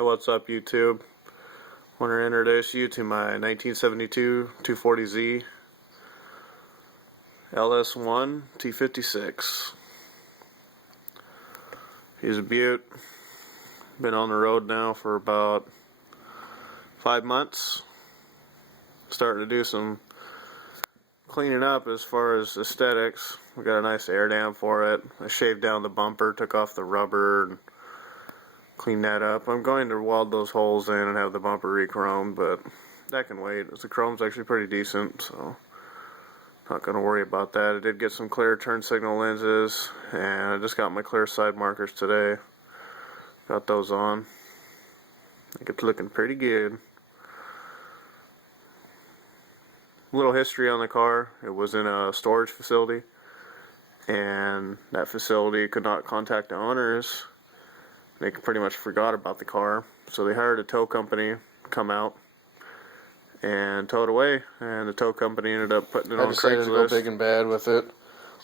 Hey, what's up, YouTube? Want to introduce you to my 1972 240Z LS1 T56. He's a beaut. Been on the road now for about 5 months. Starting to do some cleaning up as far as aesthetics. We got a nice air dam for it. I shaved down the bumper, took off the rubber, and cleaned that up. I'm going to weld those holes in and have the bumper re-chromed, but that can wait. The chrome's actually pretty decent, so not going to worry about that. I did get some clear turn signal lenses, and I just got my clear side markers today. Got those on. I think it's looking pretty good. A little history on the car. It was in a storage facility, and that facility could not contact the owners. They pretty much forgot about the car, so they hired a tow company to come out and tow it away, and the tow company ended up putting it on Craigslist. I decided to go big and bad with it.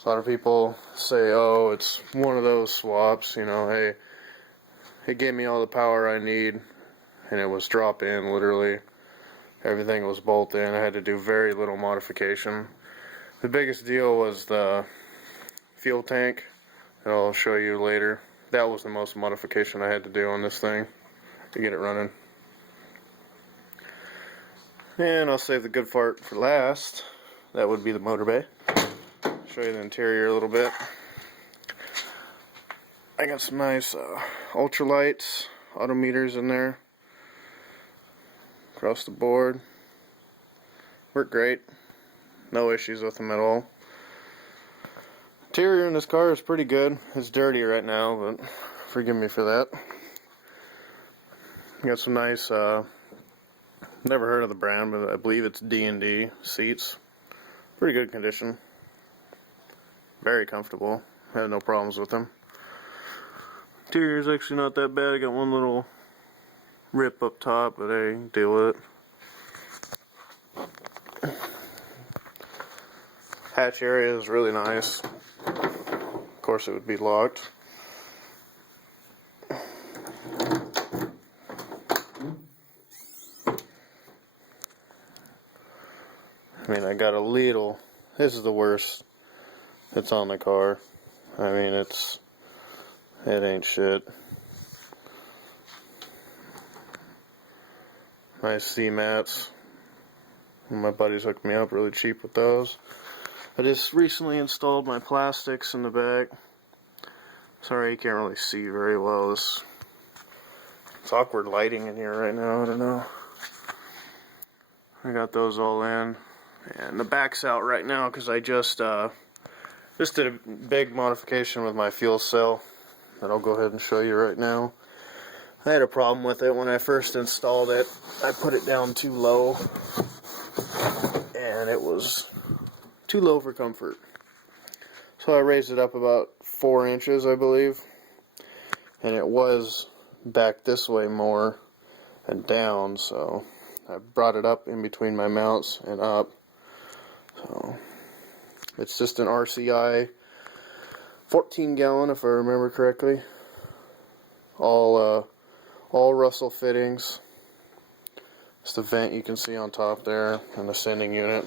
A lot of people say, oh, it's one of those swaps, you know, hey, it gave me all the power I need, and it was drop-in, literally. Everything was bolt-in. I had to do very little modification. The biggest deal was the fuel tank that I'll show you later. That was the most modification I had to do on this thing to get it running. And I'll save the good part for last. That would be the motor bay. Show you the interior a little bit. I got some nice ultralights, auto meters in there. Across the board. Work great. No issues with them at all. Interior in this car is pretty good. It's dirty right now, but forgive me for that. Got some nice, never heard of the brand, but I believe it's D&D seats. Pretty good condition. Very comfortable. Had no problems with them. Interior is actually not that bad. I got one little rip up top, but hey, deal with it. Hatch area is really nice. Of course, it would be locked. I mean, I got a little. This is the worst that's on the car. I mean, it ain't shit. Nice C mats. My buddies hooked me up really cheap with those. I just recently installed my plastics in the back. Sorry, you can't really see very well. It's awkward lighting in here right now. I don't know. I got those all in, and the back's out right now because I just did a big modification with my fuel cell that I'll go ahead and show you right now. I had a problem with it when I first installed it. I put it down too low, and it was too low for comfort. So I raised it up about 4 inches, I believe, and it was back this way more and down, so I brought it up in between my mounts and up. So it's just an RCI 14 gallon, if I remember correctly. All Russell fittings. It's the vent you can see on top there, and the sending unit.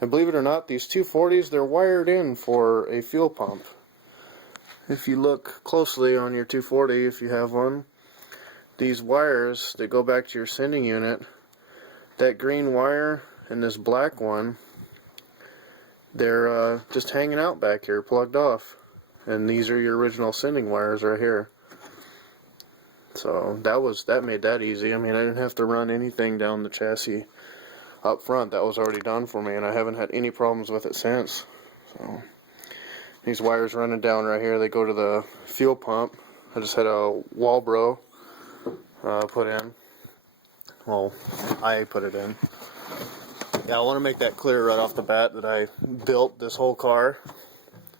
And believe it or not, these 240s, they're wired in for a fuel pump. If you look closely on your 240, if you have one, these wires that go back to your sending unit, that green wire and this black one, they're just hanging out back here, plugged off. And these are your original sending wires right here. So that made that easy. I mean, I didn't have to run anything down the chassis up front. That was already done for me, and I haven't had any problems with it since. So these wires running down right here, they go to the fuel pump. I just had a Walbro put in. Well, I put it in. Yeah, I want to make that clear right off the bat that I built this whole car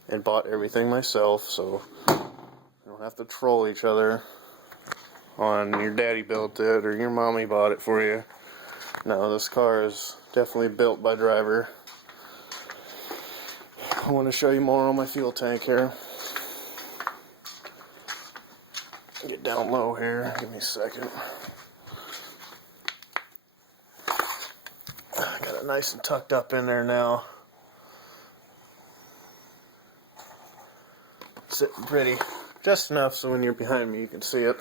and bought everything myself, so you don't have to troll each other on your daddy built it or your mommy bought it for you. No, this car is definitely built by driver. I want to show you more on my fuel tank here. Get down low here. Give me a second. Got it nice and tucked up in there now. Sitting pretty. Just enough so when you're behind me you can see it.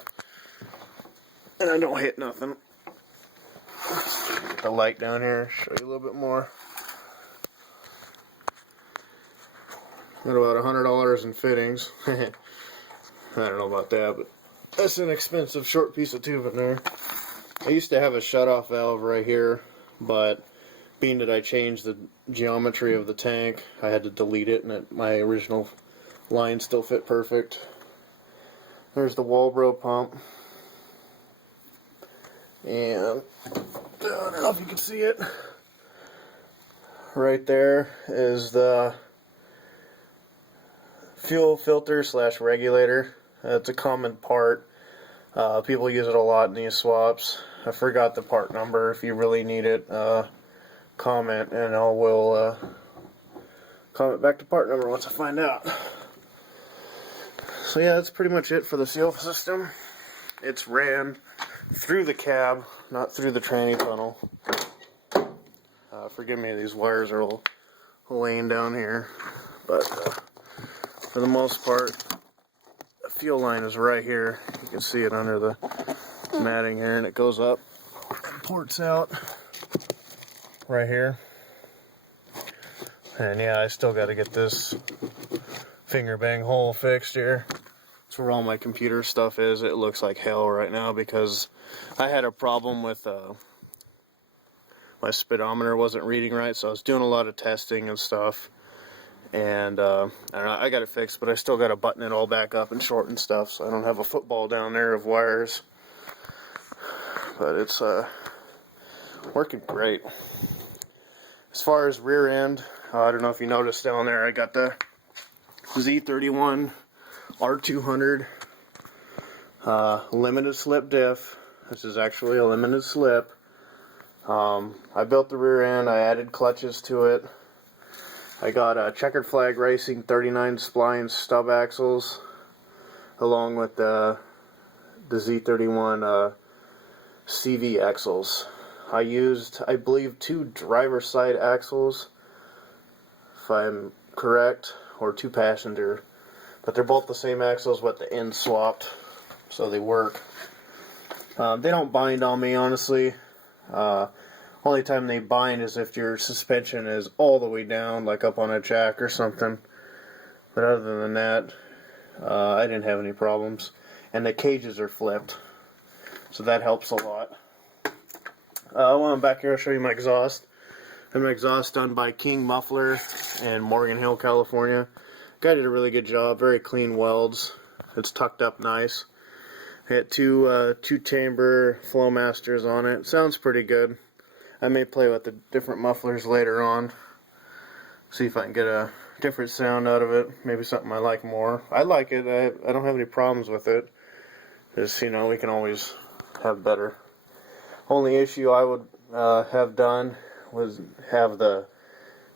And I don't hit nothing. Get the light down here, show you a little bit more. Got about $100 in fittings. I don't know about that, but that's an expensive short piece of tube in there. I used to have a shutoff valve right here, but being that I changed the geometry of the tank, I had to delete it, and my original line still fit perfect. There's the Walbro pump. And I don't know if you can see it. Right there is the fuel filter / regulator. It's a common part. People use it a lot in these swaps. I forgot the part number. If you really need it, comment and I will comment back to part number once I find out. So yeah, that's pretty much it for the seal system. It's ran through the cab, not through the tranny tunnel. Forgive me, these wires are all laying down here, but for the most part, the fuel line is right here. You can see it under the matting here, and it goes up and ports out right here. And yeah, I still got to get this finger bang hole fixed here. That's where all my computer stuff is. It looks like hell right now because I had a problem with my speedometer wasn't reading right, so I was doing a lot of testing and stuff. And I don't know, I got it fixed, but I still got to button it all back up and shorten stuff, so I don't have a football down there of wires. But it's working great. As far as rear end, I don't know if you noticed down there, I got the Z31 R200 limited slip diff. This is actually a limited slip. I built the rear end, I added clutches to it. I got a Checkered Flag Racing 39 spline stub axles along with the Z31 CV axles. I used, I believe, 2 driver's side axles, if I'm correct, or 2 passenger. But they're both the same axles with the ends swapped, so they work. They don't bind on me, honestly. Only time they bind is if your suspension is all the way down, like up on a jack or something. But other than that, I didn't have any problems. And the cages are flipped, so that helps a lot. While I'm back here, I'll show you my exhaust. I have my exhaust done by King Muffler in Morgan Hill, California. Guy did a really good job. Very clean welds. It's tucked up nice. I had two chamber Flowmasters on it. Sounds pretty good. I may play with the different mufflers later on. See if I can get a different sound out of it. Maybe something I like more. I like it. I don't have any problems with it. Just, you know, we can always have better. Only issue I would have done was have the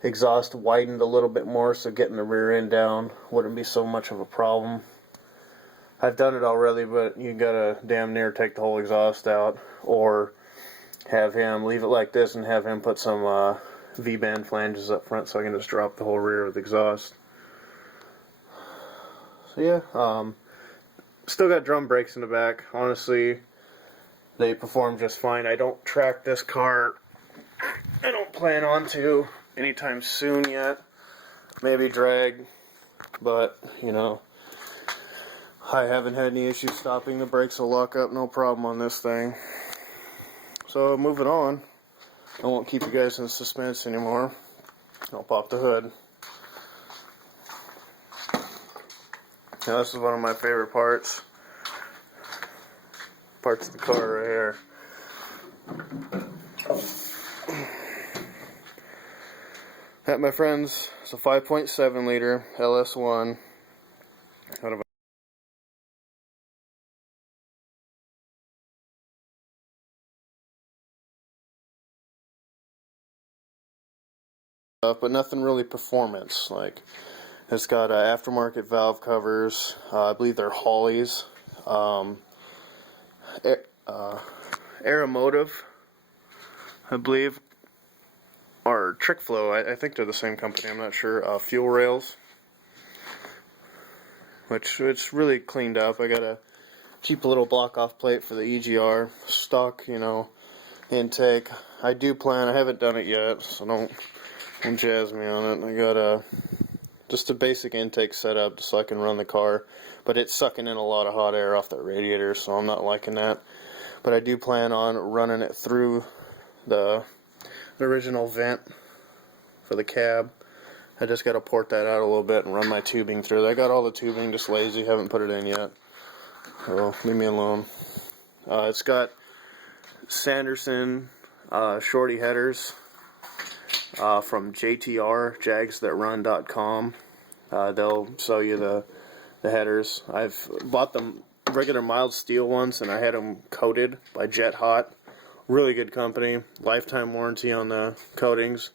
exhaust widened a little bit more, so getting the rear end down wouldn't be so much of a problem. I've done it already, but you gotta damn near take the whole exhaust out, or have him leave it like this and have him put some V-band flanges up front so I can just drop the whole rear of the exhaust. So yeah, still got drum brakes in the back. Honestly, they perform just fine. I don't track this car. I don't plan on to anytime soon yet. Maybe drag, but you know, I haven't had any issues stopping. The brakes will lock up, no problem on this thing. So moving on, I won't keep you guys in suspense anymore. I'll pop the hood. Now this is one of my favorite parts of the car right here. That, my friends, is a 5.7 liter LS1 out of but nothing really performance. Like, it's got aftermarket valve covers. I believe they're Hawleys. Aeromotive, I believe, or Trick Flow. I think they're the same company. I'm not sure. Fuel rails, which it's really cleaned up. I got a cheap little block-off plate for the EGR stock, intake. I haven't done it yet, so don't jazz me on it. I got just a basic intake setup just so I can run the car, but it's sucking in a lot of hot air off that radiator, so I'm not liking that. But I do plan on running it through the original vent for the cab. I just got to port that out a little bit and run my tubing through it. I got all the tubing, just lazy, haven't put it in yet. So leave me alone. It's got Sanderson shorty headers from JTR, jagsthatrun.com. They'll sell you the headers. I've bought them regular mild steel ones, and I had them coated by Jet Hot. Really good company. Lifetime warranty on the coatings.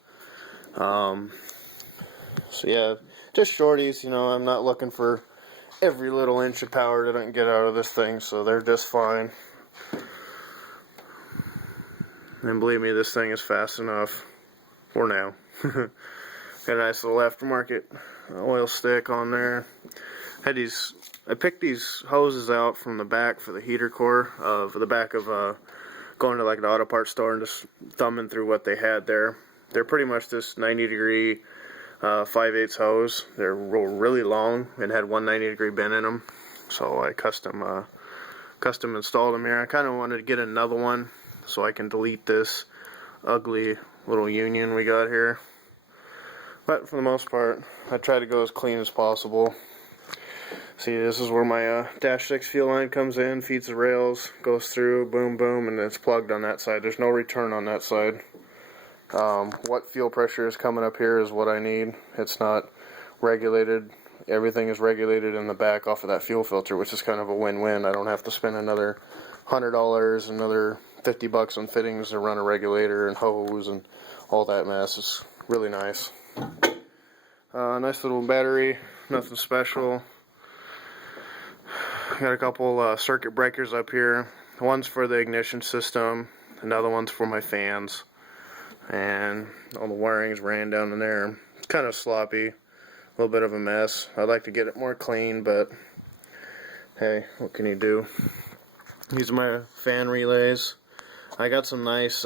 So yeah, just shorties. I'm not looking for every little inch of power that I can get out of this thing, so they're just fine. And believe me, this thing is fast enough for now. Got a nice little aftermarket oil stick on there. I picked these hoses out from the back for the heater core, for the back of going to like an auto parts store and just thumbing through what they had there. They're pretty much this 90-degree 5/8 hose. They're really long and had one 90-degree bend in them, so I custom installed them here. I kind of wanted to get another one so I can delete this ugly little union we got here, but for the most part I try to go as clean as possible. See, this is where my dash 6 fuel line comes in, feeds the rails, goes through, boom boom, and it's plugged on that side. There's no return on that side. What fuel pressure is coming up here is what I need. It's not regulated. Everything is regulated in the back off of that fuel filter, which is kind of a win-win. I don't have to spend another $100, another $50 on fittings to run a regulator and hose and all that mess. It's really nice. Nice little battery, nothing special. Got a couple circuit breakers up here. One's for the ignition system, another one's for my fans. And all the wiring's ran down in there. It's kind of sloppy, a little bit of a mess. I'd like to get it more clean, but hey, what can you do? These are my fan relays. I got some nice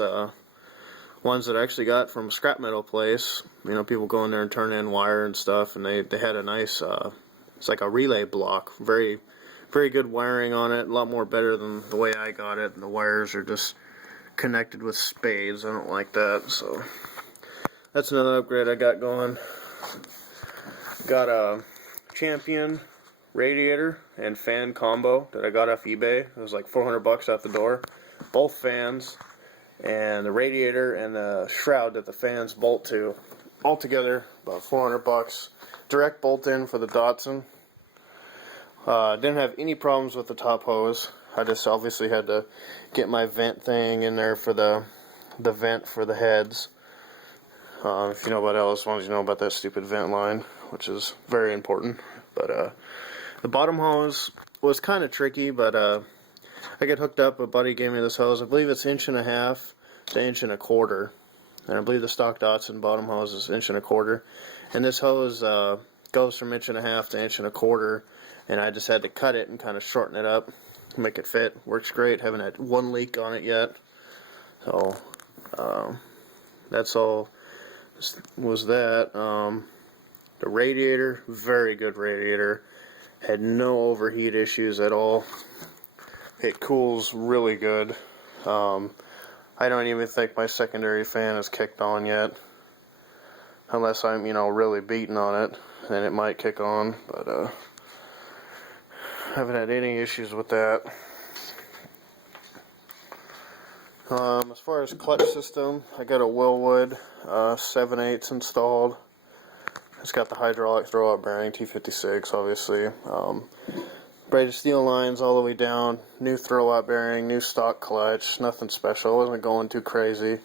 ones that I actually got from a scrap metal place. People go in there and turn in wire and stuff, and they had a nice, it's like a relay block. Very, very good wiring on it. A lot more better than the way I got it. And the wires are just connected with spades. I don't like that, so that's another upgrade I got going. Got a Champion radiator and fan combo that I got off eBay. It was like $400 out the door. Both fans and the radiator and the shroud that the fans bolt to, altogether about $400. Direct bolt in for the Datsun. Didn't have any problems with the top hose. I just obviously had to get my vent thing in there for the vent for the heads. If you know about LS1s, you know about that stupid vent line, which is very important. But the bottom hose was kind of tricky, but I got hooked up. A buddy gave me this hose. I believe it's 1.5 inches to 1.25 inches. And I believe the stock Datsun bottom hose is 1.25 inches. And this hose goes from 1.5 inches to 1.25 inches. And I just had to cut it and kind of shorten it up, make it fit. Works great. Haven't had one leak on it yet. So that's all was that. The radiator, very good radiator. Had no overheat issues at all. It cools really good. I don't even think my secondary fan is kicked on yet. Unless I'm, really beating on it, then it might kick on. But haven't had any issues with that. As far as clutch system, I got a Willwood 7/8 installed. It's got the hydraulic throwout bearing, T56 obviously. Braided steel lines all the way down, new throwout bearing, new stock clutch, nothing special. I wasn't going too crazy.